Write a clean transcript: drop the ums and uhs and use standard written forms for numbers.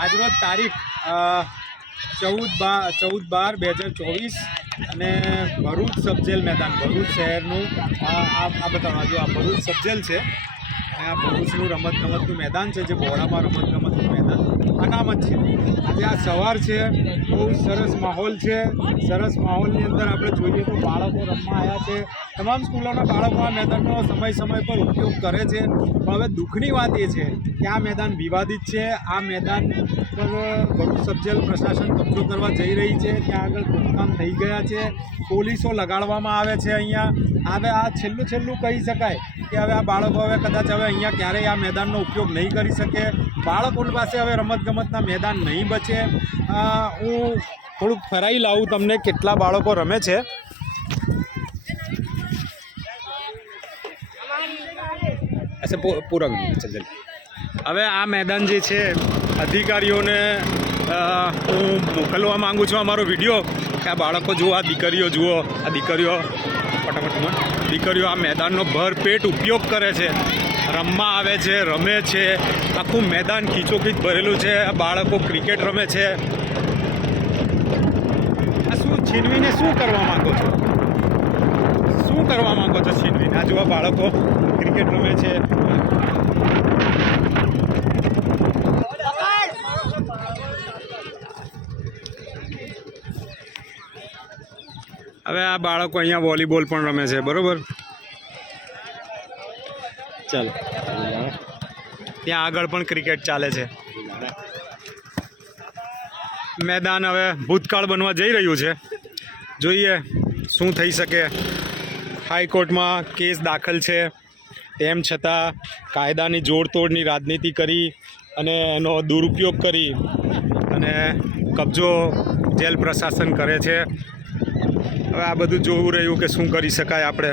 આજરોજ તારીખ 14/12/2024 અને ભરૂચ સબજેલ મેદાન, ભરૂચ શહેરનું આ બતાવવા જો આ ભરૂચ સબજેલ છે અને આ ભરૂચનું રમતગમતનું મેદાન છે, જે બોડામાં રમતગમતનું મેદાન અનામત છે. આજે આ સવાર છે, બહુ સરસ માહોલ છે. સરસ માહોલની અંદર આપણે જોઈએ તો બાળકો રમવા આવ્યા છે. તમામ સ્કૂલોના બાળકો આ મેદાનનો સમય પર ઉપયોગ કરે છે. પણ હવે દુઃખની વાત એ છે કે આ મેદાન વિવાદિત છે. આ મેદાન પર ભરૂચ સબજેલ પ્રશાસન કબજો કરવા જઈ રહી છે. ત્યાં આગળ ખોદકામ થઈ ગયા છે, પોલીસો લગાડવામાં આવે છે અહીંયા. હવે આ છેલ્લું કહી શકાય કે હવે આ બાળકો હવે કદાચ હવે અહીંયા ક્યારેય આ મેદાનનો ઉપયોગ નહીં કરી શકે. બાળકો પાસે હવે રમતગમતના મેદાન નહીં બચે. હું થોડુંક ફરાઈ લાવું તમને કેટલા બાળકો રમે છે. પૂરા હવે આ મેદાન જે છે અધિકારીઓને હું મોકલવા માગું છું અમારો વિડીયો કે આ બાળકો જુઓ, આ દીકરીઓ જુઓ, આ દીકરીઓ ફટાફટ દીકરીઓ આ મેદાનનો ભરપેટ ઉપયોગ કરે છે, રમવા આવે છે, રમે છે. આખું મેદાન ખીચોખીચ ભરેલું છે. આ બાળકો ક્રિકેટ રમે છે. આ શું છીનવીને શું કરવા માંગો છો? શું કરવા માંગો છો છીનવીને? આ જોવા બાળકો ક્રિકેટ રમે છે. હવે આ બાળકો અહીંયા વોલીબોલ પણ રમે છે, બરોબર. ચાલો, ત્યાં આગળ પણ ક્રિકેટ ચાલે છે. મેદાન હવે ભૂતકાળ બનવા જઈ રહ્યું છે. જોઈએ શું થઈ શકે. હાઈકોર્ટમાં કેસ દાખલ છે, તેમ છતાં કાયદાની જોડતોડની રાજનીતિ કરી અને એનો દુરુપયોગ કરી અને કબજો જેલ પ્રશાસન કરે છે. હવે આ બધું જોવું રહ્યું કે શું કરી શકાય આપણે.